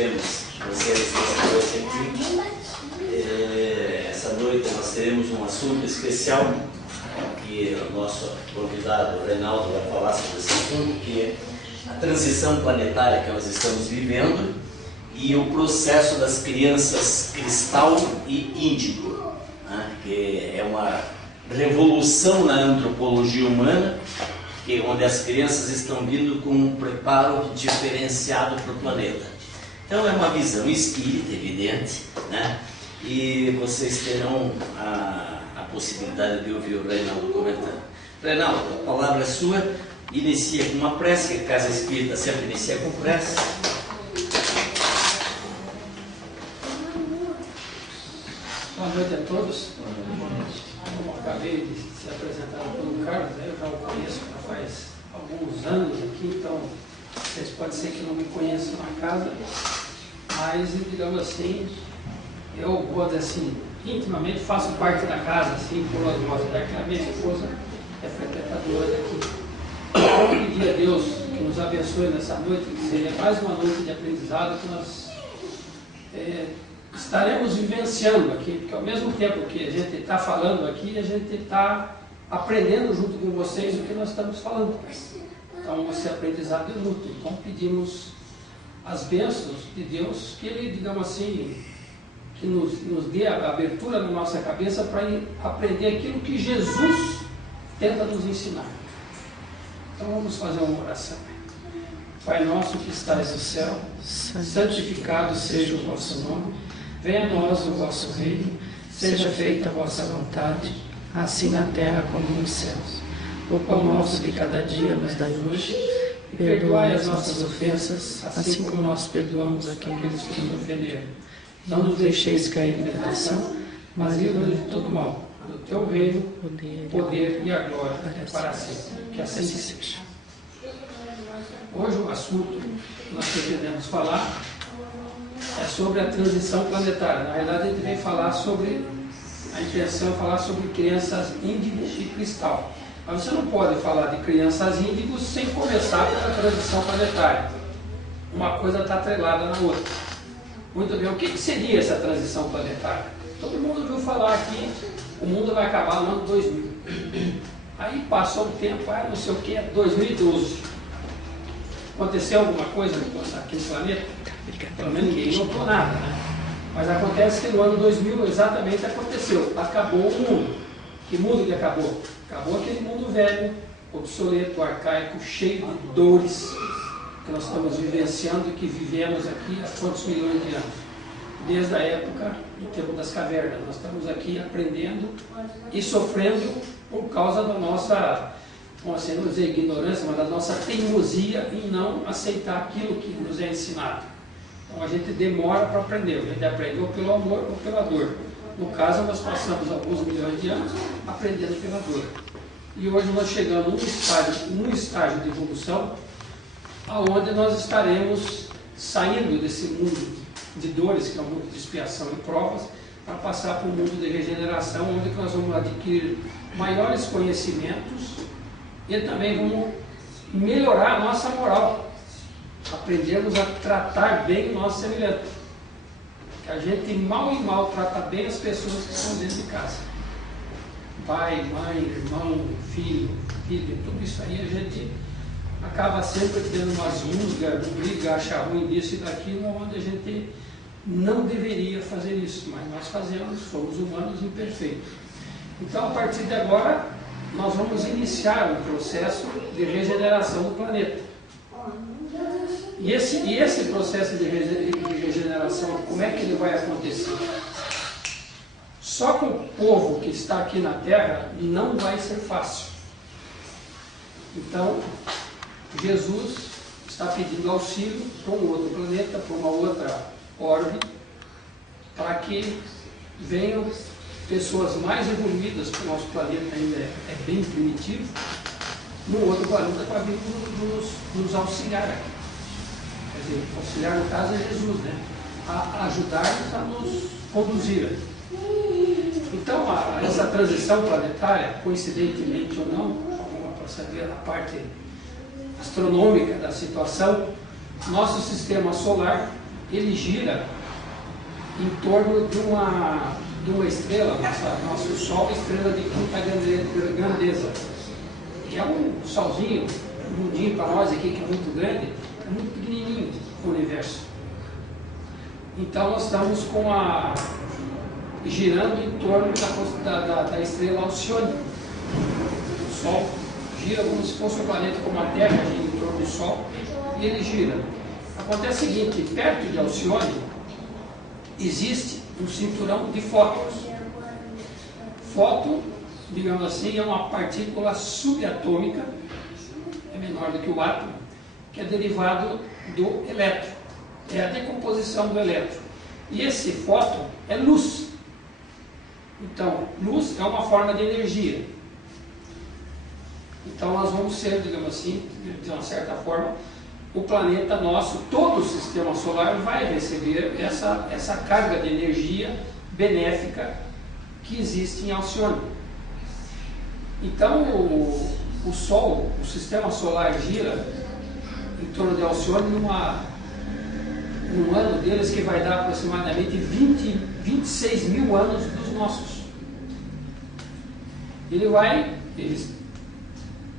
recebemos vocês esta noite aqui. Essa noite nós teremos um assunto especial que o nosso convidado Reinaldo vai falar sobre esse assunto, que é a transição planetária que nós estamos vivendo e o processo das crianças cristal e índigo, né? Que é uma revolução na antropologia humana, onde as crianças estão vindo com um preparo diferenciado para o planeta. Então é uma visão espírita, evidente, né? E vocês terão a possibilidade de ouvir o Reinaldo comentando. Reinaldo, a palavra é sua. Inicia com uma prece, que a Casa Espírita sempre inicia com prece. Boa noite a todos. Como acabei de se apresentar pelo Carlos, eu já o conheço já faz alguns anos aqui, então vocês podem ser que não me conheçam na casa, mas, digamos assim, eu vou dizer assim, intimamente faço parte da casa, assim, por osmose, que a minha esposa é frequentadora daqui. Eu pedir a Deus que nos abençoe nessa noite, que seja mais uma noite de aprendizado, que nós estaremos vivenciando aqui, porque ao mesmo tempo que a gente está falando aqui, a gente está aprendendo junto com vocês o que nós estamos falando. Então, esse aprendizado é mútuo. Então, pedimos as bênçãos de Deus, que Ele, digamos assim, que nos dê a abertura na nossa cabeça para aprender aquilo que Jesus tenta nos ensinar. Então, vamos fazer uma oração. Pai nosso que estais no céu, santificado seja o vosso nome. Venha a nós o vosso reino, seja feita a vossa vontade, assim na terra como nos céus. O pão nosso de cada dia nos dai hoje, e perdoai as nossas ofensas, assim como nós perdoamos a quem nos tem ofendido. Não nos deixeis cair em tentação, mas livra-nos de todo mal. Do teu reino, o poder e a glória para sempre. Que assim seja. Hoje o assunto que nós pretendemos falar é sobre a transição planetária. Na verdade, a gente vem falar sobre, a intenção é falar sobre crianças índigo e cristal. Mas você não pode falar de crianças índigos sem começar pela transição planetária. Uma coisa está atrelada na outra. Muito bem, o que seria essa transição planetária? Todo mundo ouviu falar aqui, o mundo vai acabar no ano 2000. Aí passou um tempo, não sei o que, é 2012. Aconteceu alguma coisa aqui no planeta? Pelo menos ninguém notou nada, né? Mas acontece que no ano 2000 exatamente aconteceu. Acabou o mundo. Que mundo que acabou? Acabou aquele mundo velho, obsoleto, arcaico, cheio de dores que nós estamos vivenciando e que vivemos aqui há quantos milhões de anos. Desde a época do tempo das cavernas. Nós estamos aqui aprendendo e sofrendo por causa da nossa, vamos dizer, ignorância, mas da nossa teimosia em não aceitar aquilo que nos é ensinado. Então a gente demora para aprender, a gente aprende ou pelo amor ou pela dor. No caso, nós passamos alguns milhões de anos aprendendo pela dor. E hoje nós chegamos num estágio de evolução, onde nós estaremos saindo desse mundo de dores, que é um mundo de expiação e provas, para passar para um mundo de regeneração, onde nós vamos adquirir maiores conhecimentos e também vamos melhorar a nossa moral. Aprendemos a tratar bem o nosso semelhante. Que a gente mal e mal trata bem as pessoas que estão dentro de casa. Pai, mãe, irmão, filho, tudo isso aí a gente acaba sempre tendo umas rusgas, briga, acha ruim disso e daquilo, onde a gente não deveria fazer isso, mas nós fazemos, somos humanos imperfeitos. Então, a partir de agora, nós vamos iniciar um processo de regeneração do planeta. E esse processo de regeneração, como é que ele vai acontecer? Só com o povo que está aqui na Terra não vai ser fácil. Então, Jesus está pedindo auxílio para um outro planeta, para uma outra órbita, para que venham pessoas mais evoluídas, porque o nosso planeta ainda é bem primitivo, no outro planeta para vir nos auxiliar aqui. Quer dizer, auxiliar no caso é Jesus, né? A ajudar-nos a nos conduzir. Então, essa transição planetária, coincidentemente ou não, para saber a parte astronômica da situação, nosso sistema solar ele gira em torno de uma estrela, nosso Sol, estrela de quinta grandeza, que é um solzinho, um mundinho para nós aqui que é muito grande, é muito pequenininho o universo. Então nós estamos girando em torno da estrela Alcione. O Sol gira como se fosse um planeta, como a Terra gira em torno do Sol, e ele gira. Acontece o seguinte, perto de Alcione existe um cinturão de fótons. Fóton, digamos assim, é uma partícula subatômica, é menor do que o átomo, que é derivado do elétron. É a decomposição do elétron. E esse fóton é luz. Então, luz é uma forma de energia. Então, nós vamos ser, digamos assim, de uma certa forma, o planeta nosso, todo o sistema solar vai receber essa carga de energia benéfica que existe em Alcione. Então, o Sol, o sistema solar gira em torno de Alcione num ano deles que vai dar aproximadamente 26 mil anos dos nossos.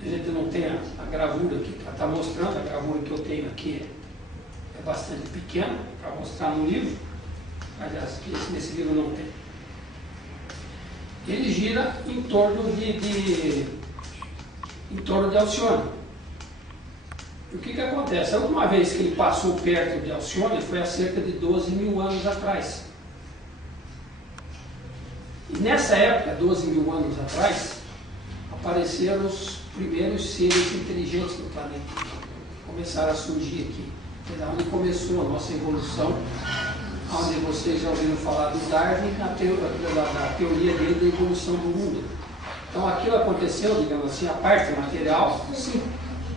A gente não tem a gravura aqui para estar mostrando, a gravura que eu tenho aqui é bastante pequena para mostrar no livro, aliás, nesse livro não tem. Ele gira em torno de Alcione. O que acontece? A última vez que ele passou perto de Alcione foi há cerca de 12 mil anos atrás. E nessa época, 12 mil anos atrás, apareceram os primeiros seres inteligentes do planeta. Começaram a surgir aqui. É da onde começou a nossa evolução, onde vocês já ouviram falar do Darwin, na teoria dele da evolução do mundo. Então aquilo aconteceu, digamos assim, a parte material, sim,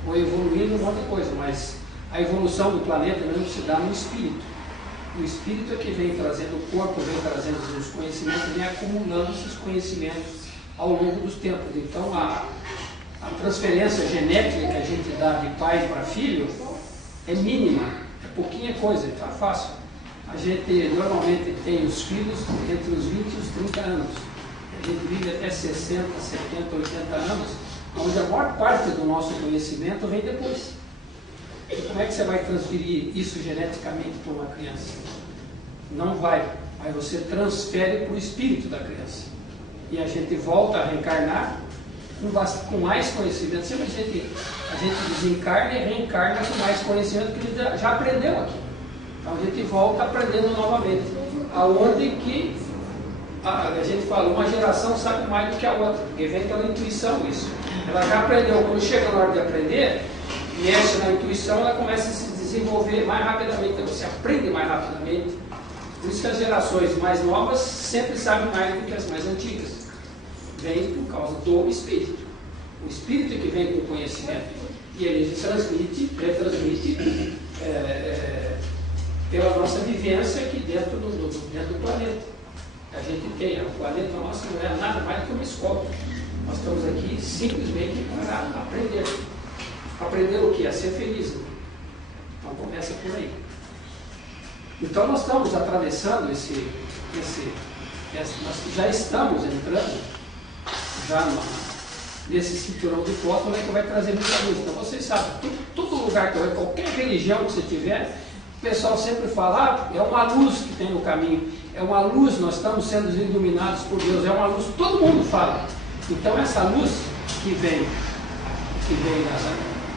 foi evoluindo um monte de coisa, mas a evolução do planeta mesmo se dá no espírito. O espírito é que vem trazendo, o corpo vem trazendo os conhecimentos, vem acumulando esses conhecimentos ao longo dos tempos. Então a transferência genética que a gente dá de pai para filho é mínima, é pouquinha coisa, está fácil. A gente normalmente tem os filhos entre os 20 e os 30 anos. A gente vive até 60, 70, 80 anos, onde a maior parte do nosso conhecimento vem depois. E como é que você vai transferir isso geneticamente para uma criança? Não vai, mas você transfere para o espírito da criança. E a gente volta a reencarnar com mais conhecimento. Sempre a gente desencarna e reencarna com mais conhecimento que ele já aprendeu aqui. Então a gente volta aprendendo novamente. Aonde que a gente fala, uma geração sabe mais do que a outra, porque vem pela intuição isso. Ela já aprendeu, quando chega na hora de aprender, mexe na intuição, ela começa a se desenvolver mais rapidamente, então você aprende mais rapidamente. Por isso que as gerações mais novas sempre sabem mais do que as mais antigas. Vem por causa do espírito. O espírito é que vem com o conhecimento. E ele retransmite pela nossa vivência aqui dentro do planeta. A gente tem, o planeta nosso não é nada mais do que uma escola. Nós estamos aqui simplesmente para aprender. Aprender o que? A ser feliz. Então começa por aí. Então nós estamos atravessando nós já estamos entrando nesse cinturão de fóton, que vai trazer muita luz. Então vocês sabem, todo lugar que vai, qualquer religião que você tiver, o pessoal sempre fala, é uma luz que tem no caminho, é uma luz, nós estamos sendo iluminados por Deus, é uma luz, todo mundo fala. Então essa luz que vem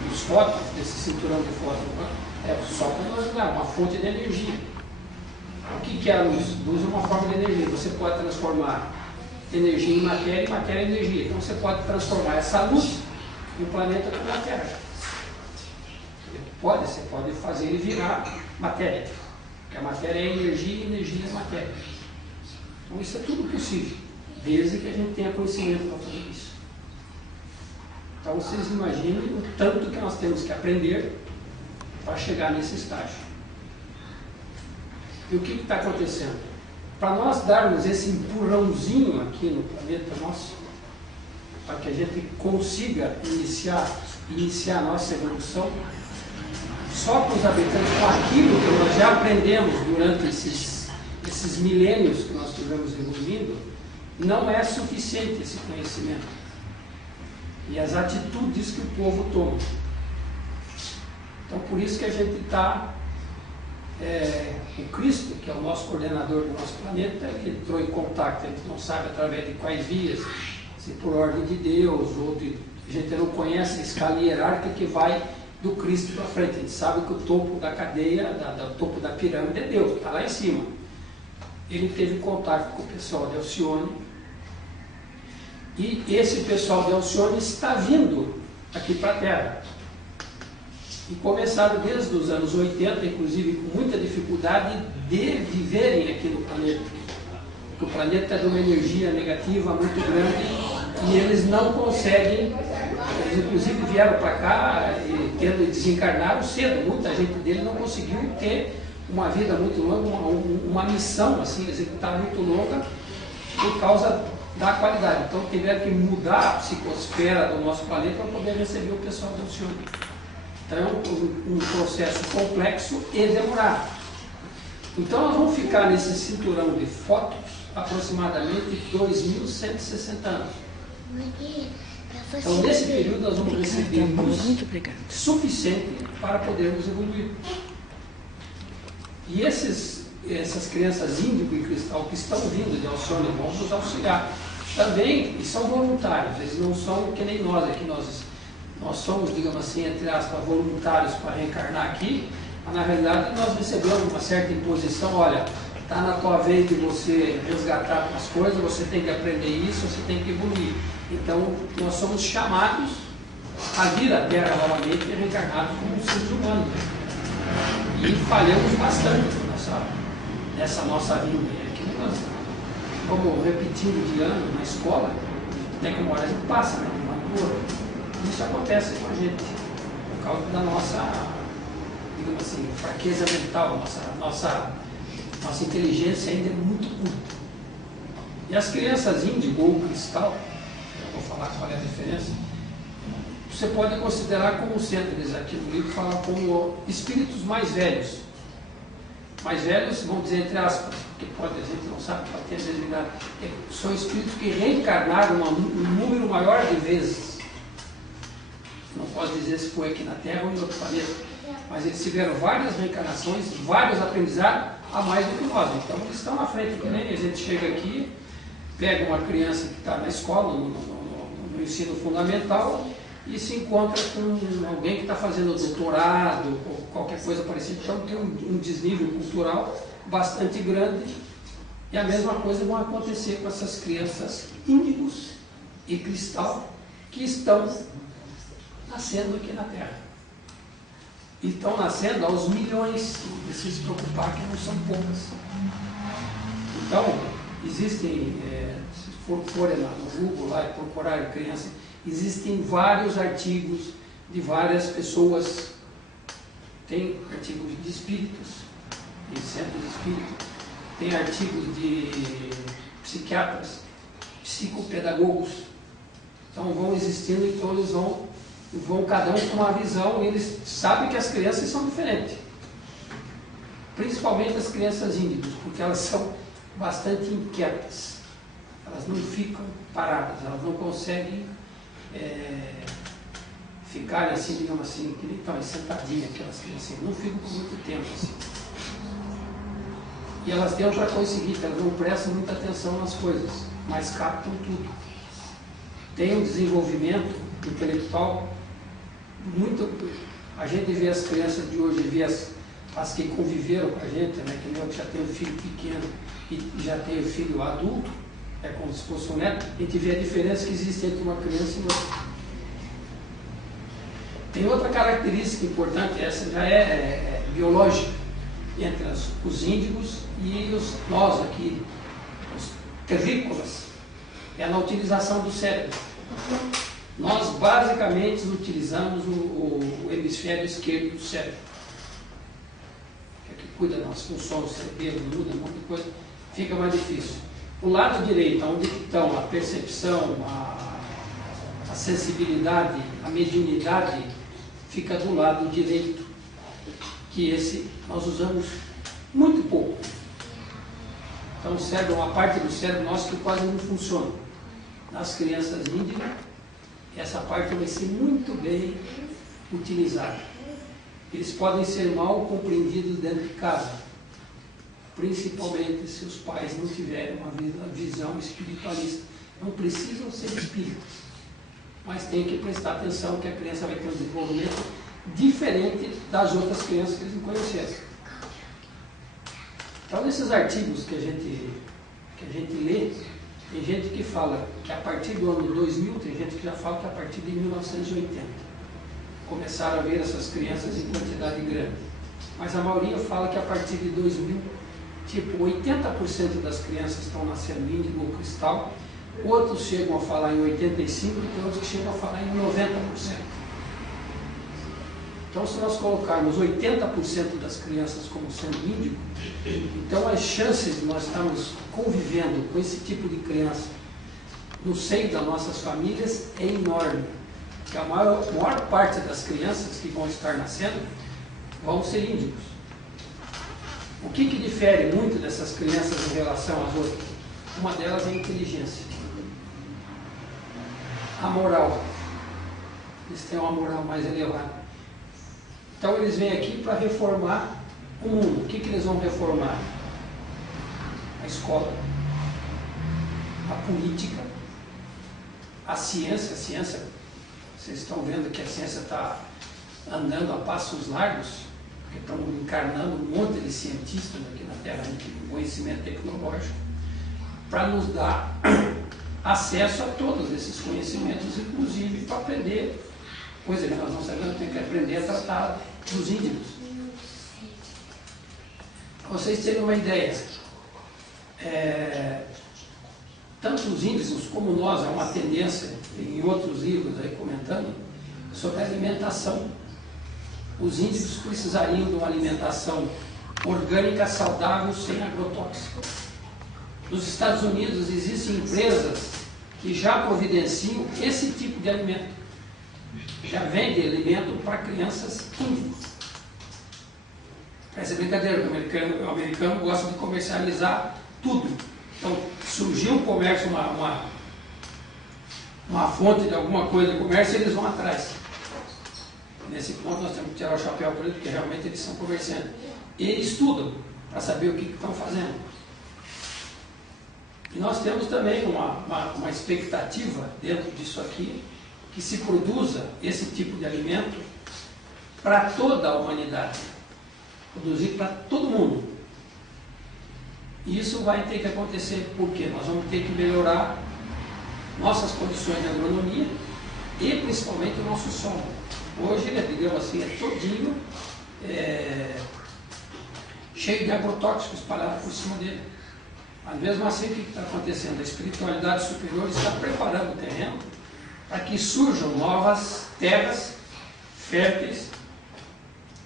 dos fótons, desse cinturão de fóton, é só para nós ajudar, uma fonte de energia. O que é a luz? Luz é uma forma de energia. Você pode transformar energia em matéria e matéria em energia. Então você pode transformar essa luz em um planeta como a Terra. Você pode fazer ele virar matéria. Porque a matéria é energia e energia é matéria. Então isso é tudo possível, desde que a gente tenha conhecimento para fazer isso. Então vocês imaginem o tanto que nós temos que aprender para chegar nesse estágio. E o que está acontecendo? Para nós darmos esse empurrãozinho aqui no planeta nosso, para que a gente consiga iniciar a nossa evolução, só com os habitantes, com aquilo que nós já aprendemos durante esses milênios que nós tivemos evoluindo, não é suficiente esse conhecimento. E as atitudes que o povo toma. Então, por isso que a gente está... o Cristo, que é o nosso coordenador do nosso planeta, ele entrou em contato, a gente não sabe através de quais vias, se por ordem de Deus, ou a gente não conhece a escala hierárquica que vai do Cristo para frente. A gente sabe que o topo da cadeia, o topo da pirâmide é Deus, está lá em cima. Ele teve contato com o pessoal de Alcione, e esse pessoal de Alcione está vindo aqui para a Terra. E começaram desde os anos 80, inclusive com muita dificuldade de viverem aqui no planeta. Porque o planeta é de uma energia negativa muito grande e eles não conseguem. Eles inclusive vieram para cá e desencarnaram cedo. Muita gente dele não conseguiu ter uma vida muito longa, uma missão assim, executar muito longa por causa da qualidade. Então tiveram que mudar a psicosfera do nosso planeta para poder receber o pessoal do Alcione. Então é um processo complexo e demorado. Então nós vamos ficar nesse cinturão de fotos aproximadamente 2.160 anos. Então nesse período nós vamos receber luz suficiente para podermos evoluir. E essas crianças índigo e cristal que estão vindo de Alcione vão nos auxiliar. Também, e são voluntários, eles não são que nem nós aqui, nós somos, digamos assim, entre aspas, voluntários para reencarnar aqui, mas na realidade nós recebemos uma certa imposição. Olha, está na tua vez de você resgatar as coisas, você tem que aprender isso, você tem que evoluir. Então nós somos chamados a vir à Terra novamente e reencarnados como seres humanos. E falhamos bastante nessa nossa vinda. Aqui nós vamos repetindo de ano na escola, até que uma hora a gente passa, né? Isso acontece com a gente, por causa da nossa, digamos assim, fraqueza mental, nossa inteligência ainda é muito curta. E as crianças índigo ou cristal, eu vou falar qual é a diferença, você pode considerar como sendo, eles aqui no livro falam como espíritos mais velhos. Mais velhos, vamos dizer entre aspas, porque pode, a gente não sabe, pode ter determinado. São espíritos que reencarnaram um número maior de vezes. Não posso dizer se foi aqui na Terra ou em outro planeta, mas eles tiveram várias reencarnações, vários aprendizados a mais do que nós. Então eles estão na frente, que nem a gente chega aqui, pega uma criança que está na escola, no ensino fundamental, e se encontra com alguém que está fazendo doutorado, ou qualquer coisa parecida. Então tem um desnível cultural bastante grande, e a mesma coisa vai acontecer com essas crianças índigos e cristal que estão nascendo aqui na Terra. E estão nascendo aos milhões, não precisa se preocupar que não são poucas. Então, existem, se forem lá no Google lá e procurarem criança, existem vários artigos de várias pessoas. Tem artigos de espíritos, de centros de espíritos, tem artigos de psiquiatras, psicopedagogos. Então vão existindo, então eles vão cada um com uma visão, e eles sabem que as crianças são diferentes. Principalmente as crianças índigas, porque elas são bastante inquietas. Elas não ficam paradas, elas não conseguem ficarem assim, digamos assim, que nem estão sentadinhas, aquelas crianças, não ficam por muito tempo assim. E elas têm outra coisa seguinte, elas não prestam muita atenção nas coisas, mas captam tudo. Tem um desenvolvimento intelectual muito. A gente vê as crianças de hoje, vê as que conviveram com a gente, né, que eu já tenho um filho pequeno e já tenho filho adulto, é como se fosse um neto, a gente vê a diferença que existe entre uma criança e outra. Tem outra característica importante, essa já é biológica, entre os índigos e nós aqui, os terrícolas, é na utilização do cérebro. Nós basicamente utilizamos o hemisfério esquerdo do cérebro, que é que cuida das funções cerebrais, muda um monte de coisa, fica mais difícil. O lado direito, onde estão a percepção, a sensibilidade, a mediunidade, fica do lado direito. que esse nós usamos muito pouco. Então o cérebro, uma parte do cérebro nosso que quase não funciona. Nas crianças índigo, essa parte vai ser muito bem utilizada. Eles podem ser mal compreendidos dentro de casa, principalmente se os pais não tiverem uma visão espiritualista. Não precisam ser espíritas, mas tem que prestar atenção que a criança vai ter um desenvolvimento diferente das outras crianças que eles não conheceram. Então, nesses artigos que a gente lê, tem gente que fala que a partir do ano 2000, tem gente que já fala que a partir de 1980 começaram a ver essas crianças em quantidade grande. Mas a maioria fala que a partir de 2000, tipo, 80% das crianças estão nascendo índigo ou cristal, outros chegam a falar em 85% e tem outros que chegam a falar em 90%. Então, se nós colocarmos 80% das crianças como sendo índigo, então as chances de nós estarmos convivendo com esse tipo de criança no seio das nossas famílias é enorme. Porque a maior parte das crianças que vão estar nascendo vão ser índigos. O que difere muito dessas crianças em relação às outras? Uma delas é a inteligência. A moral. Eles têm uma moral mais elevada. Então eles vêm aqui para reformar o mundo. O que eles vão reformar? A escola, a política, a ciência. A ciência, vocês estão vendo que a ciência está andando a passos largos, porque estão encarnando um monte de cientistas aqui na Terra, com conhecimento tecnológico, para nos dar acesso a todos esses conhecimentos, inclusive para aprender coisa que nós não sabemos, tem que aprender a tratar dos índigos. Para vocês terem uma ideia, tanto os índigos como nós, há uma tendência, em outros livros aí comentando, sobre a alimentação. Os índigos precisariam de uma alimentação orgânica, saudável, sem agrotóxico. Nos Estados Unidos existem empresas que já providenciam esse tipo de alimento. Já vende alimento para crianças índigas. Essa é brincadeira, o americano gosta de comercializar tudo. Então, surgiu um comércio, uma fonte de alguma coisa de comércio, eles vão atrás. Nesse ponto nós temos que tirar o chapéu para eles, porque realmente eles são comerciantes. E estudam para saber o que estão fazendo. E nós temos também uma expectativa dentro disso aqui, que se produza esse tipo de alimento para toda a humanidade, produzir para todo mundo. E isso vai ter que acontecer porque nós vamos ter que melhorar nossas condições de agronomia e principalmente o nosso solo. Hoje, digamos assim, é todinho cheio de agrotóxicos espalhados por cima dele. Mas mesmo assim, o que está acontecendo? A espiritualidade superior está preparando o terreno para que surjam novas terras férteis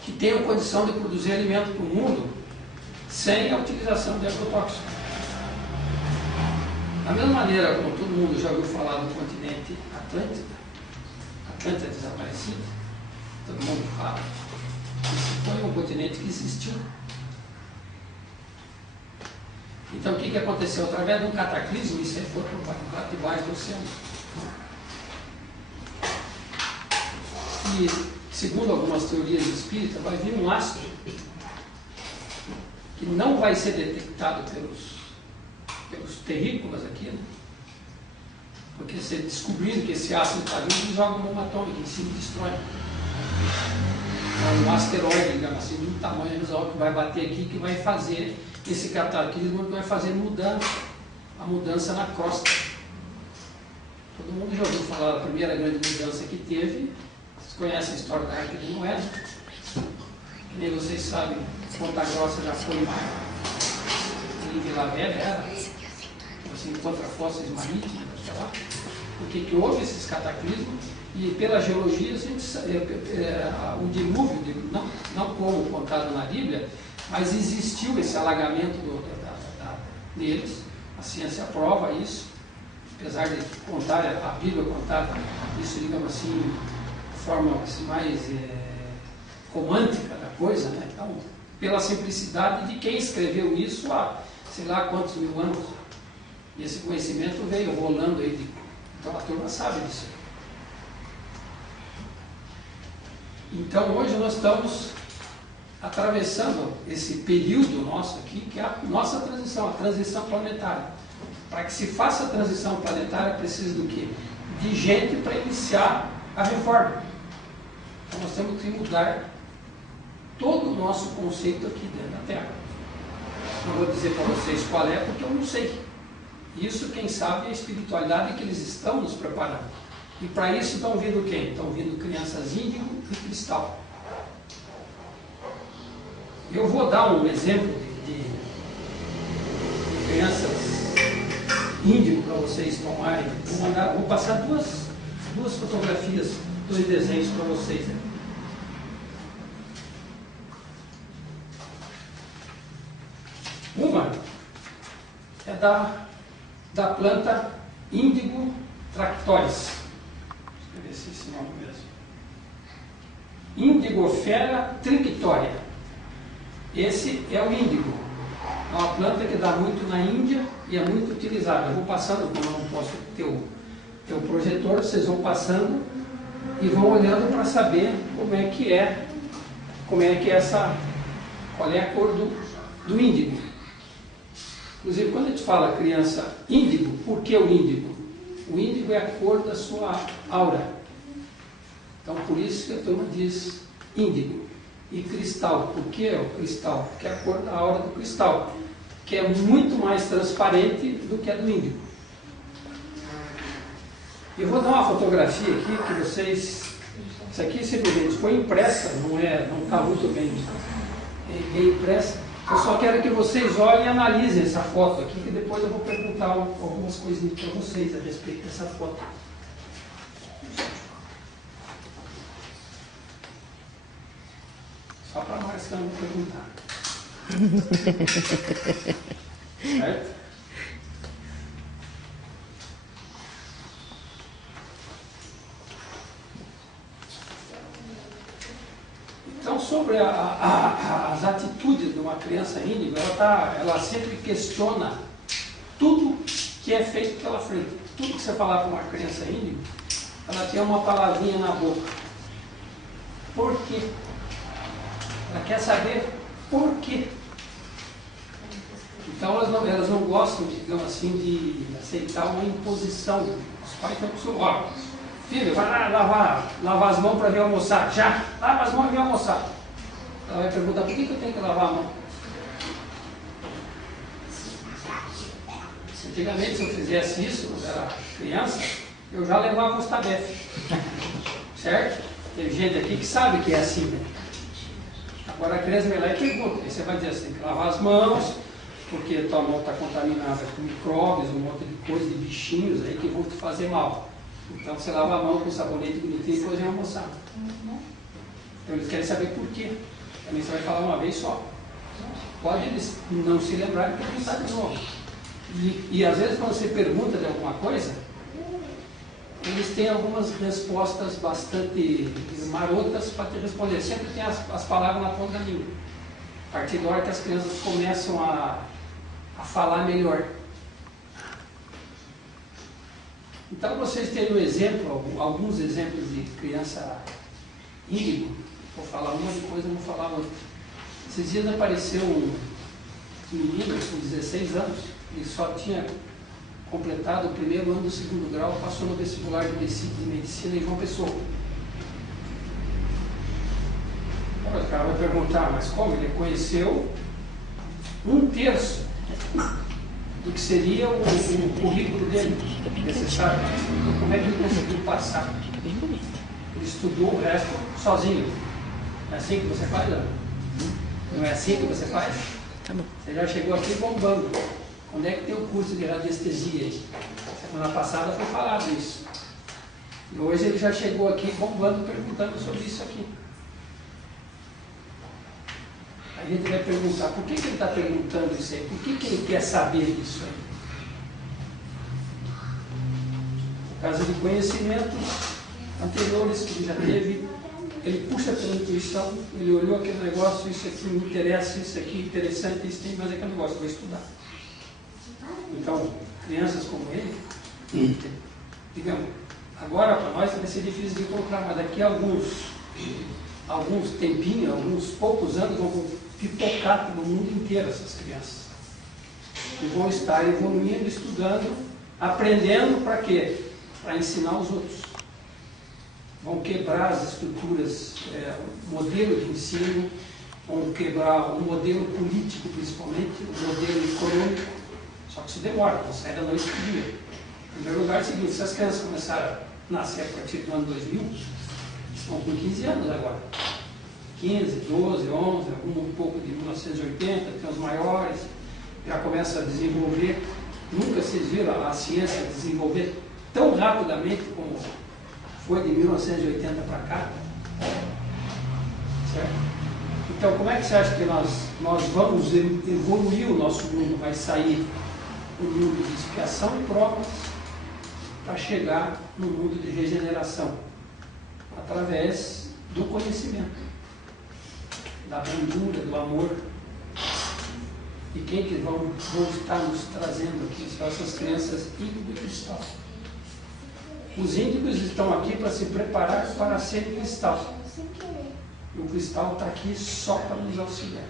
que tenham condição de produzir alimento para o mundo sem a utilização de agrotóxicos. Da mesma maneira como todo mundo já ouviu falar do continente Atlântida desaparecida, todo mundo fala, esse foi um continente que existiu. Então o que aconteceu? Através de um cataclismo, isso aí foi para debaixo do oceano. E, segundo algumas teorias espíritas, vai vir um astro que não vai ser detectado pelos terrícolas aqui, né? Porque se descobrirem que esse astro está vindo, eles jogam uma bomba atômica em cima e destrói. É um asteroide, digamos assim, de um tamanho resolve que vai bater aqui, que vai fazer esse cataclismo, que vai fazer a mudança na crosta. Todo mundo já ouviu falar da primeira grande mudança que teve. Vocês conhecem a história da Arca de Noé? Que nem vocês sabem, Ponta Grossa já foi em Vila Velha, era. Você encontra fósseis marítimos, sei lá. Por que houve esses cataclismos? E pela geologia, a gente sabe, o dilúvio, não como contado na Bíblia, mas existiu esse alagamento deles. A ciência prova isso, apesar de contar, a Bíblia contar isso, digamos assim, de forma mais romântica da coisa, né? Então, pela simplicidade de quem escreveu isso há, sei lá quantos mil anos. E esse conhecimento veio rolando aí, então a turma sabe disso. Então, hoje nós estamos atravessando esse período nosso aqui, que é a nossa transição, a transição planetária. Para que se faça a transição planetária, precisa do quê? De gente para iniciar a reforma. Então nós temos que mudar todo o nosso conceito aqui dentro da Terra. Não vou dizer para vocês qual é, porque eu não sei. Isso quem sabe é a espiritualidade que eles estão nos preparando. E para isso estão vindo quem? Estão vindo crianças índigo e cristal. Eu vou dar um exemplo de crianças índigo para vocês tomarem. Vou passar duas fotografias, dois desenhos para vocês. Uma é da planta Índigo Tractoris. Deixa eu ver se é esse nome mesmo. Indigofera trinctoria. Esse é o índigo. É uma planta que dá muito na Índia e é muito utilizada. Eu vou passando, como eu não posso ter o projetor, vocês vão passando e vão olhando para saber qual é a cor do índigo. Inclusive, quando a gente fala criança índigo, por que o índigo? O índigo é a cor da sua aura. Então, por isso que a turma diz índigo. E cristal, por que é o cristal? Porque é a cor da aura do cristal, que é muito mais transparente do que a do índigo. Eu vou dar uma fotografia aqui que vocês... Isso aqui simplesmente foi impressa, não está muito bem impressa. Eu só quero que vocês olhem e analisem essa foto aqui, que depois eu vou perguntar algumas coisinhas para vocês a respeito dessa foto. Só para nós que eu não vou perguntar. Certo? Então, sobre as atitudes de uma criança índigo, ela sempre questiona tudo que é feito pela frente. Tudo que você falar para uma criança índigo, ela tem uma palavrinha na boca. Por quê? Ela quer saber por quê. Então elas não gostam, digamos assim, de aceitar uma imposição. Os pais estão acostumando. Filho, vai lá lavar as mãos para vir almoçar. Já, lava as mãos e vem almoçar. Ela vai perguntar, por que eu tenho que lavar a mão? Antigamente, se eu fizesse isso, quando era criança, eu já levava os tabefes. Certo? Tem gente aqui que sabe que é assim, né? Agora a criança vai lá e pergunta, aí você vai dizer assim, tem que lavar as mãos, porque a tua mão está contaminada com micróbios, um monte de coisa, de bichinhos aí que vão te fazer mal. Então você lava a mão com sabonete bonitinho e depois vem almoçar. Então eles querem saber por quê. Também você vai falar uma vez só. Pode eles não se lembrarem que não sabe de novo. E às vezes quando você pergunta de alguma coisa, eles têm algumas respostas bastante marotas para te responder. Sempre tem as palavras na ponta da língua. A partir da hora que as crianças começam a falar melhor. Então vocês têm um exemplo, alguns exemplos de criança índigo. Vou falar uma coisa, não vou falar outra. Esses dias apareceu um menino com 16 anos, ele só tinha completado o primeiro ano do segundo grau, passou no vestibular de medicina em João Pessoa. O cara vai perguntar, mas como? Ele conheceu 1/3 do que seria o currículo dele, necessário. Então, como é que ele conseguiu passar? Ele estudou o resto sozinho. É assim que você faz, não? Não é assim que você faz? Tá bom. Você já chegou aqui bombando. Onde é que tem o curso de radiestesia aí? Semana passada foi falado isso. E hoje ele já chegou aqui bombando, perguntando sobre isso aqui. Aí a gente vai perguntar, por que ele está perguntando isso aí? Por que ele quer saber disso aí? Por causa de conhecimentos anteriores que ele já teve ele puxa pela intuição, ele olhou aquele negócio, isso aqui me interessa, isso aqui é interessante, isso tem mais aquele negócio, eu vou estudar. Então, crianças como ele, digamos, agora para nós vai ser difícil de encontrar, mas daqui a alguns tempinhos, alguns poucos anos, vão pipocar pelo mundo inteiro essas crianças. E vão estar evoluindo, estudando, aprendendo para quê? Para ensinar os outros. Vão quebrar as estruturas, o modelo de ensino, vão quebrar o modelo político principalmente, o modelo econômico, só que isso demora, não sai da noite para o dia. Em primeiro lugar é o seguinte, se as crianças começaram a nascer a partir do ano 2000, estão com 15 anos agora. 15, 12, 11, um pouco de 1980, tem os maiores, já começa a desenvolver. Nunca vocês viram a ciência desenvolver tão rapidamente como foi de 1980 para cá? Certo? Então, como é que você acha que nós vamos evoluir o nosso mundo? Vai sair um mundo de expiação e provas para chegar no mundo de regeneração, através do conhecimento, da brandura, do amor. E quem que vão estar nos trazendo aqui são essas crianças índigo e cristal. Os índigos estão aqui para se preparar para ser cristal. E o cristal está aqui só para nos auxiliar.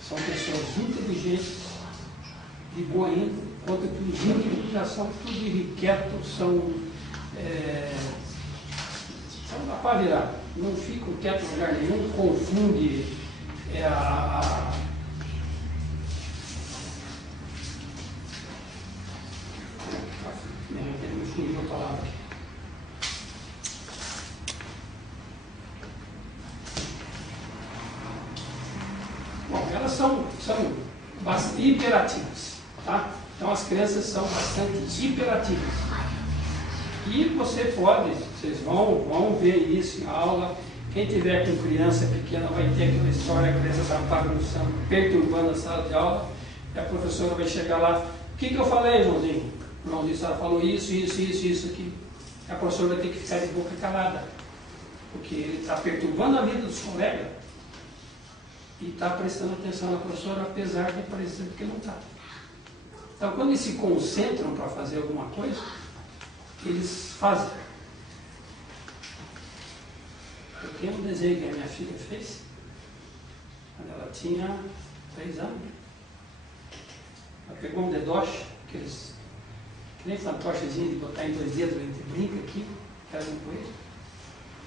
São pessoas inteligentes, de boa índole, enquanto que os índigos já são tudo irrequietos, são dá para virar. Não ficam quietos em lugar nenhum, confunde me fugiu a palavra aqui. Bom, elas são bastante hiperativas, tá? Então as crianças são bastante hiperativas. E vocês vão ver isso em aula. Quem tiver com criança pequena vai ter aquela história, a criança está bagunçando, perturbando a sala de aula, e a professora vai chegar lá, o que eu falei, irmãozinho? O irmãozinho, a senhora falou isso aqui. A professora vai ter que ficar de boca calada, porque ele está perturbando a vida dos colegas e está prestando atenção na professora, apesar de parecer que não está. Então, quando eles se concentram para fazer alguma coisa, eles fazem. Eu tenho um desenho que a minha filha fez quando ela tinha 3 anos. Ela pegou um dedoche, que nem fantochezinho de botar em 2 dedos, a gente brinca aqui, faz um coelho.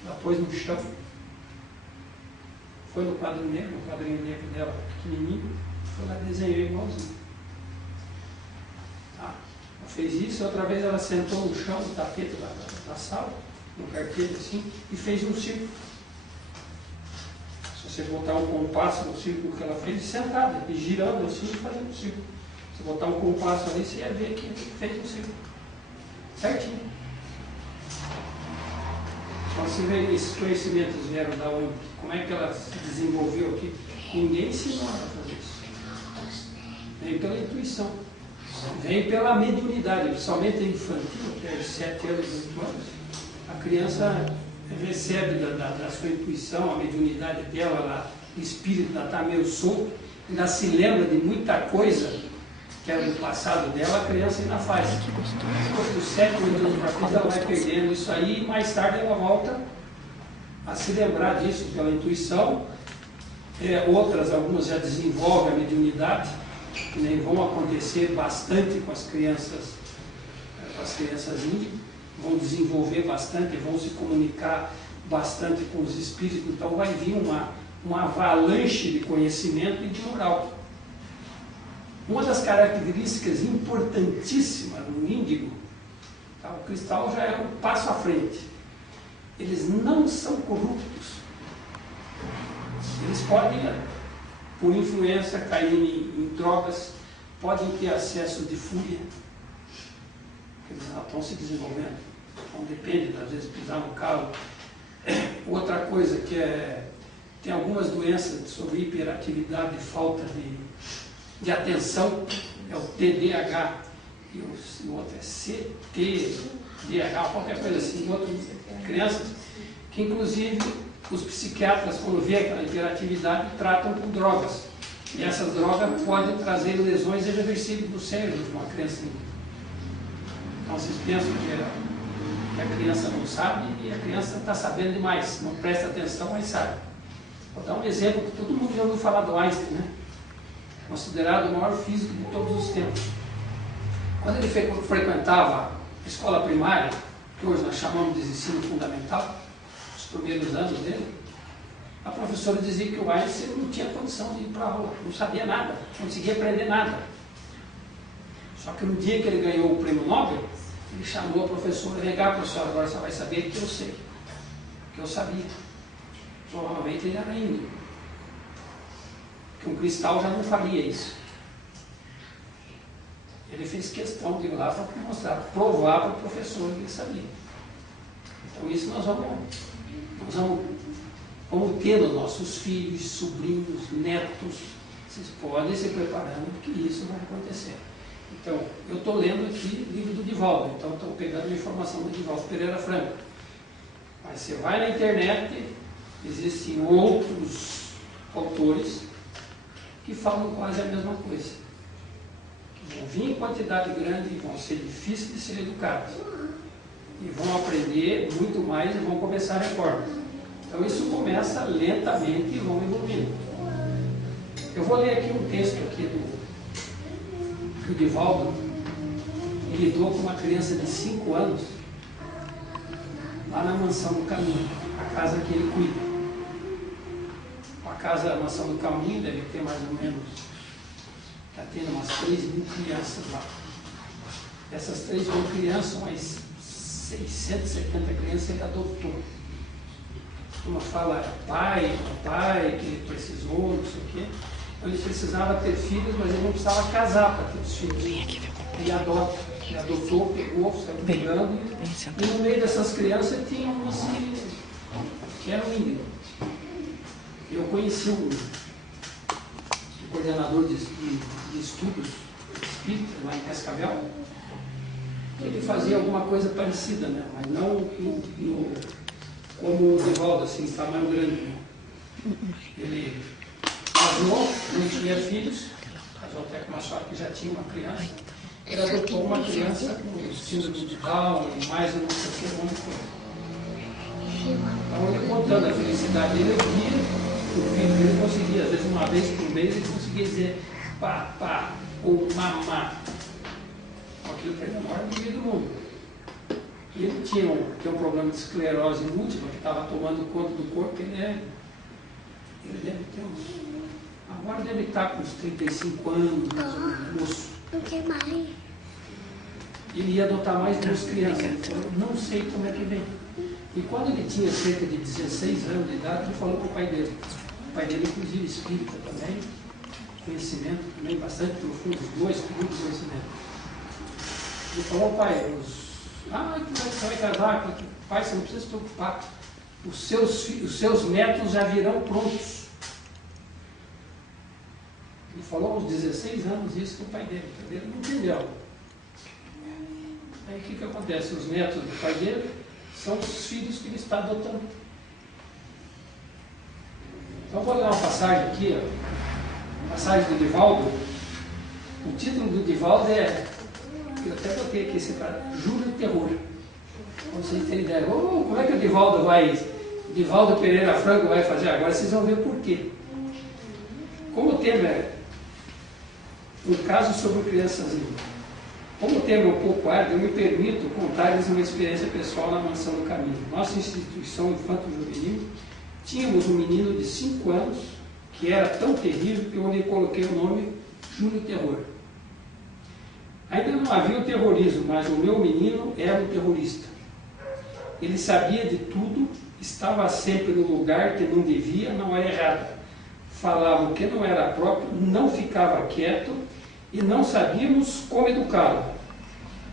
Ela pôs no chão. Foi no quadrinho negro dela, pequenininho, foi lá e desenhou igualzinho. Ela fez isso, outra vez ela sentou no chão, no tapete da sala, no carteiro assim, e fez um círculo. Se você botar um compasso no círculo que ela fez, sentada, e girando assim, fazendo um círculo. Se botar um compasso ali, você ia ver que ele fez um círculo. Certinho. Então, se vê, esses conhecimentos vieram da onde? Como é que ela se desenvolveu aqui? Ninguém ensinou ela a fazer isso. Vem pela intuição. Vem pela mediunidade, principalmente a infantil, que é de 7 anos, 8 anos. A criança recebe da sua intuição, a mediunidade dela, o espírito ainda está meio solto, ainda se lembra de muita coisa que era do passado dela, a criança ainda faz. Depois dos 7 anos para frente, ela vai perdendo isso aí, e mais tarde ela volta a se lembrar disso pela intuição. Algumas já desenvolvem a mediunidade, que nem vão acontecer bastante com as crianças índigas, vão desenvolver bastante, vão se comunicar bastante com os espíritos, então vai vir uma avalanche de conhecimento e de moral. Uma das características importantíssimas no índigo, tá? O cristal já é um passo à frente. Eles não são corruptos. Eles podem, por influência, cair em drogas, podem ter acesso de fúria, eles estão se desenvolvendo. Então depende, às vezes, pisar no calo. Outra coisa que tem algumas doenças sobre hiperatividade, falta de atenção, é o TDAH, e o outro é CTDAH, qualquer coisa assim, crianças que inclusive os psiquiatras, quando vê aquela hiperatividade, tratam com drogas. E essas drogas podem trazer lesões irreversíveis no cérebro de uma criança. Então vocês pensam que a criança não sabe e a criança está sabendo demais, não presta atenção, mas sabe. Vou dar um exemplo que todo mundo já ouviu falar do Einstein, né? Considerado o maior físico de todos os tempos. Quando ele frequentava a escola primária, que hoje nós chamamos de ensino fundamental, os primeiros anos dele, a professora dizia que o Einstein não tinha condição de ir para a aula, não sabia nada, não conseguia aprender nada. Só que no dia que ele ganhou o prêmio Nobel, ele chamou a professora: vem cá, professora, agora você vai saber que eu sei, que eu sabia. Provavelmente ele era índio, que um cristal já não faria isso. Ele fez questão de ir lá para mostrar, provar para o professor que ele sabia. Então isso nós vamos ter os nossos filhos, sobrinhos, netos. Vocês podem se preparando que isso vai acontecer. Então, eu estou lendo aqui o livro do Divaldo, então estou pegando a informação do Divaldo Pereira Franco. Mas você vai na internet, existem outros autores que falam quase a mesma coisa. Que vão vir em quantidade grande e vão ser difíceis de ser educados. E vão aprender muito mais e vão começar reformas. Então isso começa lentamente e vão evoluindo. Eu vou ler aqui um texto aqui que o Divaldo lidou com uma criança de 5 anos lá na Mansão do Caminho, a casa que ele cuida. A Mansão do Caminho deve ter mais ou menos, está tendo umas 3.000 crianças lá. Essas 3.000 crianças, umas 670 crianças ele adotou. Uma fala pai, que precisou, não sei o quê. Então ele precisava ter filhos, mas ele não precisava casar para ter os filhos. Ele adota. Ele adotou, pegou, saiu pegando. E no meio dessas crianças tinha umas que eram índios. Eu conheci um coordenador de estudos espíritas lá em Cascavel. Ele fazia alguma coisa parecida, né? Mas não como o Divaldo, assim, tamanho grande. Ele casou, não tinha filhos, casou até com uma senhora que já tinha uma criança. Ele adotou uma criança com síndrome de Down, mais não sei o que, um monte de coisa. Então ele contando a felicidade dele, eu via o filho dele conseguia, às vezes uma vez por mês, ele conseguia dizer papá ou mamá. Aquilo para ele é a maior alegria do mundo. E ele tinha um problema de esclerose múltipla que estava tomando conta do corpo. Ele deve ter agora deve estar com uns 35 anos, mais ou menos, moço. Não quer mais. Ele ia adotar mais 2 crianças. Ele falou: não sei como é que vem. E quando ele tinha cerca de 16 anos de idade, ele falou para o pai dele. O pai dele, inclusive, espírita também, conhecimento também bastante profundo, os dois com muito conhecimento. Ele falou: pai, você vai casar, pai, você não precisa se preocupar. Os seus netos já virão prontos. Ele falou aos 16 anos isso para o pai dele. O pai dele não entendeu. Aí o que acontece? Os netos do pai dele são os filhos que ele está adotando. Então vou ler uma passagem aqui, ó, passagem do Divaldo. O título do Divaldo é, eu até botei aqui separado, Júlio Terror. Para vocês terem ideia, como é que o Divaldo Pereira Franco vai fazer agora? Vocês vão ver por quê. Como o tema é um caso sobre crianças índias. Como o tema é um pouco árduo, eu me permito contar-lhes uma experiência pessoal na Mansão do Caminho. Nossa instituição infanto-juvenil, tínhamos um menino de 5 anos que era tão terrível que eu lhe coloquei o nome Júlio Terror. Ainda não havia o terrorismo, mas o meu menino era um terrorista. Ele sabia de tudo, estava sempre no lugar que não devia, na hora errada. Falava o que não era próprio, não ficava quieto e não sabíamos como educá-lo.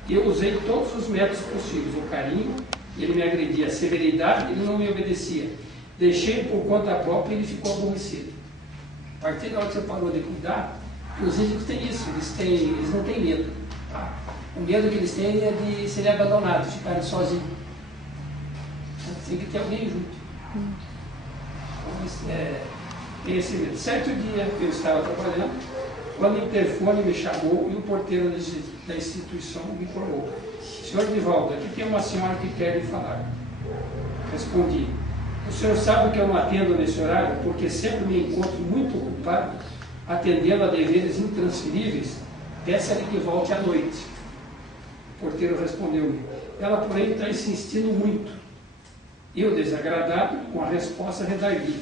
Eu usei todos os métodos possíveis, o carinho, ele me agredia, a severidade, ele não me obedecia. Deixei por conta própria e ele ficou aborrecido. A partir da hora que você parou de cuidar, os índios têm isso, eles não têm medo. Tá? O medo que eles têm é de serem abandonados, de ficarem sozinhos. Tem que ter alguém junto. Tem esse medo. Certo dia eu estava trabalhando, quando o interfone me chamou e o porteiro da instituição me informou: Senhor Divaldo, aqui tem uma senhora que quer lhe falar. Respondi: o senhor sabe que eu não atendo nesse horário porque sempre me encontro muito ocupado atendendo a deveres intransferíveis. Peça-lhe que volte à noite. O porteiro respondeu-me: ela, porém, está insistindo muito. Eu, desagradado, com a resposta, redargui: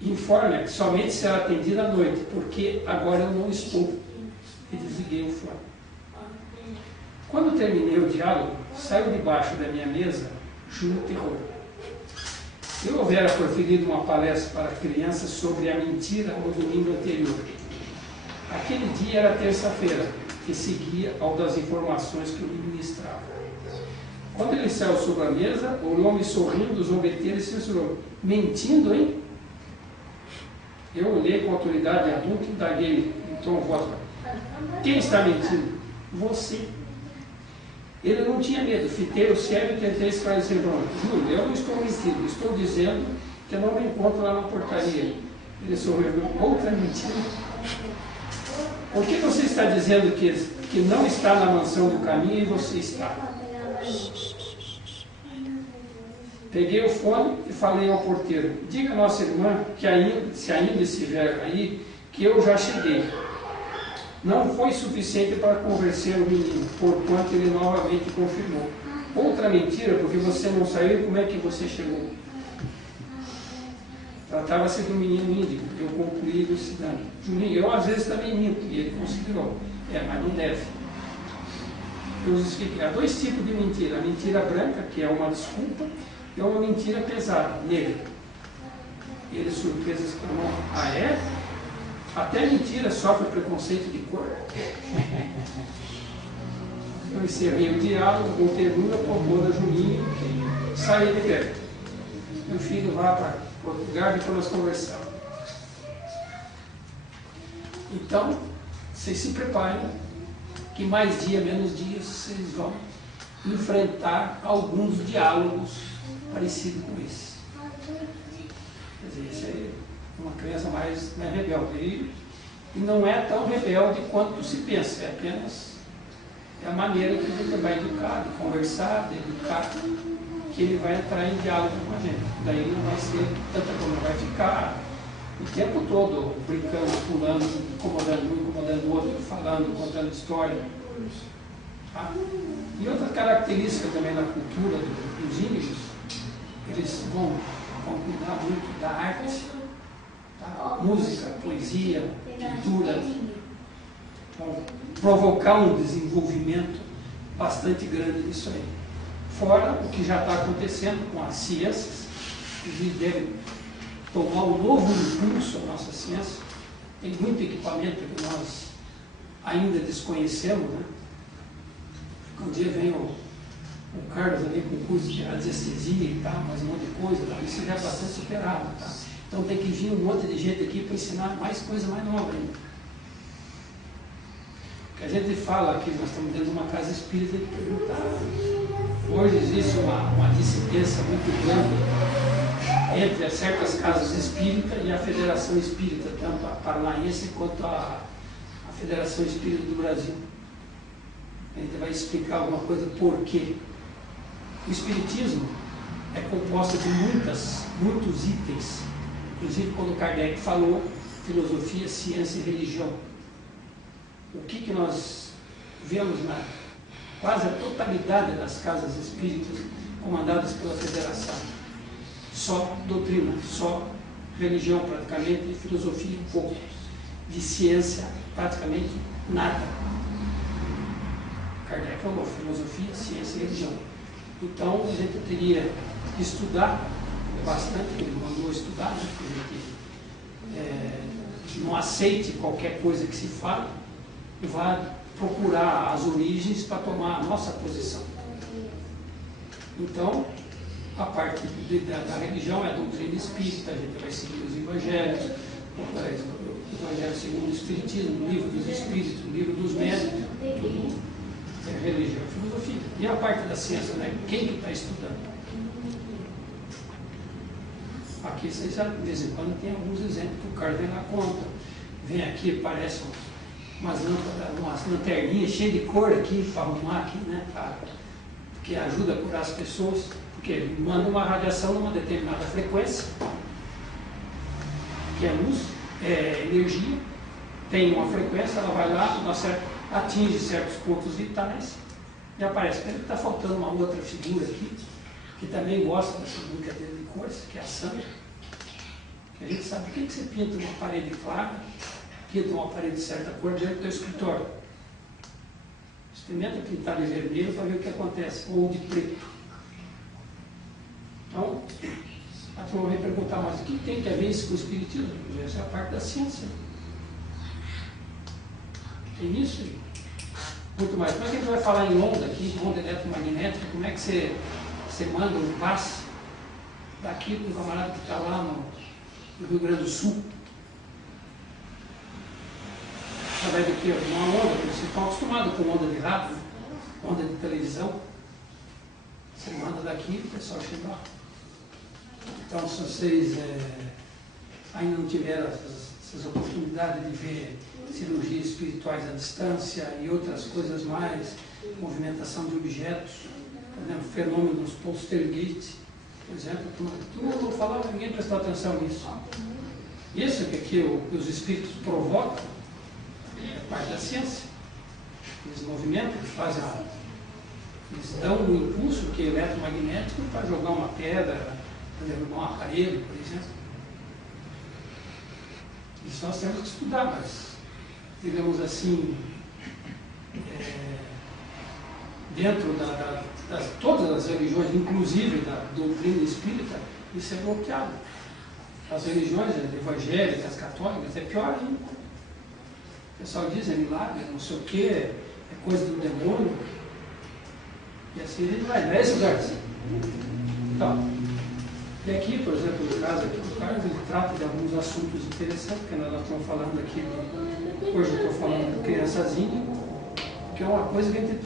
informe que somente será atendida à noite, porque agora eu não estou. E desliguei o fone. Quando terminei o diálogo, saiu debaixo da minha mesa Júlio Terror. Eu houvera proferido uma palestra para crianças sobre a mentira no domingo anterior. Aquele dia era terça-feira, que seguia ao das informações que eu lhe ministrava. Quando ele saiu sobre a mesa, olhou-me sorrindo, zombeteiro e censurou: mentindo, hein? Eu olhei com autoridade adulta e indaguei em tom voz: quem está mentindo? Você. Ele não tinha medo, fitei o sério e tentei esclarecer: Júlio, eu não estou mentindo, estou dizendo que eu não me encontro lá na portaria. Ele sorriu: outra mentira. Por que você está dizendo que não está na mansão do caminho e você está? Peguei o fone e falei ao porteiro: diga à nossa irmã que se ainda estiver aí, que eu já cheguei. Não foi suficiente para convencer o menino, porquanto ele novamente confirmou: outra mentira, porque você não saiu, como é que você chegou? Tratava-se do menino índigo, eu concluí elucidando: Julinho, eu às vezes também minto, e ele considerou: mas não deve. Eu expliquei: há dois tipos de mentira: a mentira branca, que é uma desculpa, e uma mentira pesada, negra. E ele, surpreso, exclamou: ah, é? Até mentira sofre preconceito de cor. Eu encerrei o diálogo com ternura, propôs a Julinho que saia de perto. Meu filho vá para outro lugar e depois nós conversamos. Então, vocês se preparem, que mais dia, menos dia, vocês vão enfrentar alguns diálogos parecidos com esse. Quer dizer, esse aí é uma criança mais rebelde. E não é tão rebelde quanto se pensa, é apenas a maneira que a gente vai educar, de conversar, de educar, que ele vai entrar em diálogo com a gente. Daí não vai ser tanta coisa, não vai ficar o tempo todo brincando, pulando, incomodando um, incomodando o outro, falando, contando história. Tá? E outra característica também na cultura dos índios, eles vão cuidar muito da arte, tá? Música, poesia, pintura, vão provocar um desenvolvimento bastante grande nisso aí. Fora o que já está acontecendo com as ciências, que devem tomar um novo impulso à nossa ciência. Tem muito equipamento que nós ainda desconhecemos, né? Um dia vem o Carlos ali com curso de anestesia e tal, mais um monte de coisa, tá? Isso já é bastante superado, tá? Então tem que vir um monte de gente aqui para ensinar mais coisa mais nova ainda. O que a gente fala aqui, nós estamos dentro de uma casa espírita de perguntar. Hoje existe uma dissidência muito grande entre certas casas espíritas e a Federação Espírita, tanto a paranaense quanto a Federação Espírita do Brasil. A gente vai explicar alguma coisa por quê. O Espiritismo é composto de muitos itens. Inclusive, quando Kardec falou filosofia, ciência e religião, o que nós vemos na quase a totalidade das casas espíritas comandadas pela Federação? Só doutrina, só religião praticamente, e filosofia um pouco. De ciência, praticamente nada. Kardec falou filosofia, ciência e religião. Então, a gente teria que estudar bastante, ele mandou estudar, né, que a gente não aceite qualquer coisa que se fale e vá procurar as origens para tomar a nossa posição. Então, a parte da religião é a doutrina espírita, a gente vai seguir os evangelhos, o Evangelho segundo o Espiritismo, o livro dos Espíritos, o livro dos Médicos, tudo é religião e filosofia. E a parte da ciência, né? Quem que está estudando? Aqui vocês sabem, de vez em quando tem alguns exemplos que o cara vem lá conta. Vem aqui, parece umas lâmpadas, umas lanterninhas cheias de cor aqui para arrumar aqui, né? Que ajuda a curar as pessoas, porque manda uma radiação numa determinada frequência, que é luz, é energia, tem uma frequência, ela vai lá, atinge certos pontos vitais e aparece. Pena que está faltando uma outra figura aqui, que também gosta dessa brincadeira de cores, que é a Sandra. Que a gente sabe por que você pinta uma parede clara, pinta uma parede de certa cor dentro do teu escritório. Experimenta pintar de vermelho para ver o que acontece, ou de preto. Então, a turma vai perguntar, mas o que tem a ver isso com o espiritismo? Essa é a parte da ciência. Tem isso? Muito mais. Como é que a gente vai falar em onda aqui, onda eletromagnética? Como é que você manda um passe daqui para um camarada que está lá no Rio Grande do Sul? Através do que? Uma onda, porque vocês estão acostumados com onda de rádio, onda de televisão. Você manda daqui, o pessoal chega lá. Então, se vocês ainda não tiveram essas oportunidades de ver cirurgias espirituais à distância e outras coisas mais, movimentação de objetos, por exemplo, fenômenos poltergeist, por exemplo, tudo não falava, ninguém prestou atenção nisso. Isso que aqui os espíritos provocam é parte da ciência. Eles movimentam, eles dão um impulso que é eletromagnético para jogar uma pedra, para derrubar um aparelho, por exemplo. Isso nós temos que estudar, mas, digamos assim, dentro das todas as religiões, inclusive da doutrina espírita, isso é bloqueado. As religiões evangélicas, católicas, é pior ainda. O pessoal diz, é milagre, não sei o que, é coisa do demônio. E assim a gente vai, não é isso, Garcia? Então, e aqui, por exemplo, no caso aqui do Carlos, ele trata de alguns assuntos interessantes, porque nós estamos falando aqui, hoje eu estou falando de crianças índigo, que é uma coisa que a gente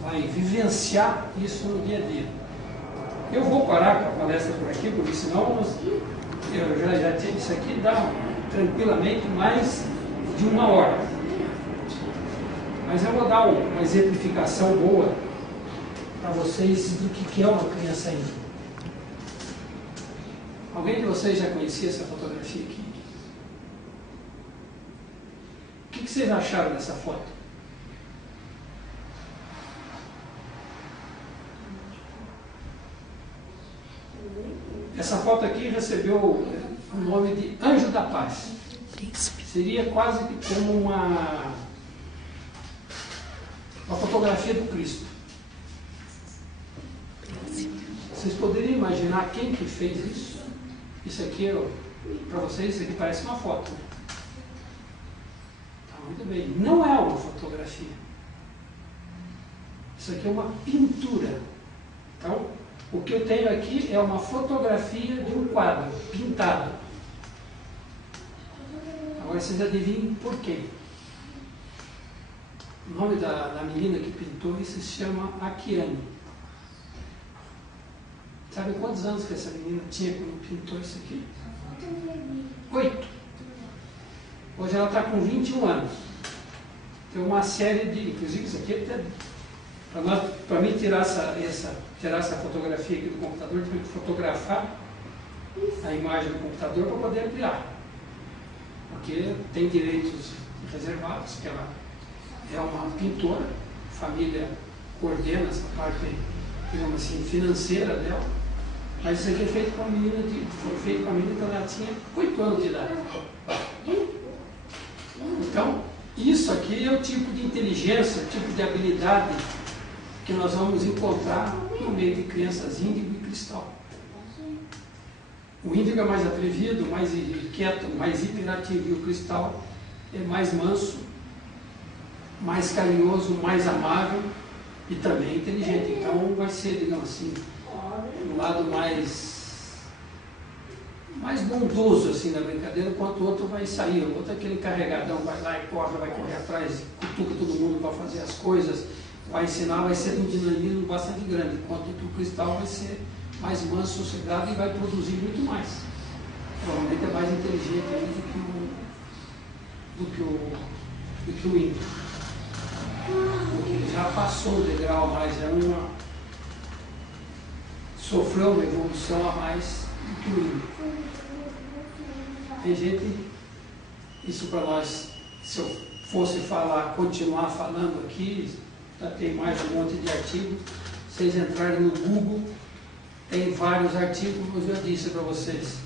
vai vivenciar isso no dia a dia. Eu vou parar com a palestra por aqui, porque senão eu já tinha isso aqui, dá tranquilamente mais de 1 hora. Mas eu vou dar uma exemplificação boa para vocês do que é uma criança índigo. Alguém de vocês já conhecia essa fotografia aqui? O que vocês acharam dessa foto? Essa foto aqui recebeu o nome de Anjo da Paz. Seria quase que como uma fotografia do Cristo. Vocês poderiam imaginar quem que fez isso? Isso aqui, para vocês, isso aqui parece uma foto. Tá, muito bem. Não é uma fotografia. Isso aqui é uma pintura. Então, o que eu tenho aqui é uma fotografia de um quadro pintado. Agora vocês adivinhem por quê. O nome da menina que pintou isso se chama Akiane. Sabe quantos anos que essa menina tinha quando pintou isso aqui? 8. Hoje ela está com 21 anos. Tem uma série de... Inclusive isso aqui é para mim tirar essa fotografia aqui do computador, eu tive que fotografar a imagem do computador para poder ampliar. Porque tem direitos reservados, que ela é uma pintora, a família coordena essa parte, digamos assim, financeira dela, mas isso aqui é feito com a menina, foi feito com a menina quando ela tinha 8 anos de idade. Então, isso aqui é o tipo de inteligência, o tipo de habilidade que nós vamos encontrar no meio de crianças índigo e cristal. O índigo é mais atrevido, mais quieto, mais hiperativo, e o cristal é mais manso, mais carinhoso, mais amável e também inteligente. Então vai ser, digamos assim, um lado mais bondoso assim da brincadeira, enquanto o outro vai sair. O outro é aquele carregadão, vai lá e corre, vai correr atrás, cutuca todo mundo para fazer as coisas, vai ensinar, vai ser um dinamismo bastante grande, enquanto o cristal vai ser mais manso, sossegado e vai produzir muito mais. Provavelmente é mais inteligente do que o ímpio. Porque ele já passou o degrau, mas sofreu uma evolução a mais do que o ímpio. Tem gente, isso para nós, se eu fosse falar, continuar falando aqui, já tem mais um monte de artigos. Vocês entrarem no Google, tem vários artigos, eu já disse para vocês.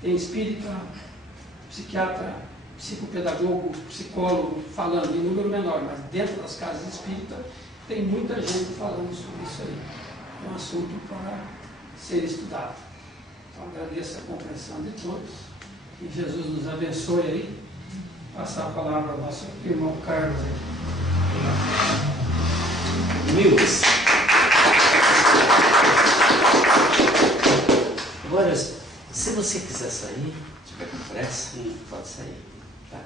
Tem espírita, psiquiatra, psicopedagogo, psicólogo falando, em número menor, mas dentro das casas espíritas tem muita gente falando sobre isso aí. É um assunto para ser estudado. Então agradeço a compreensão de todos. Que Jesus nos abençoe aí. Passar a palavra ao nosso irmão Carlos aí. Amigos, agora, se você quiser sair, tiver com pressa, pode sair. Tá?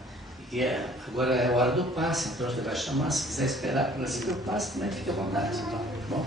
E agora é a hora do passe, então você vai chamar. Se quiser esperar para seguir o passe, também fique à vontade. Tá bom?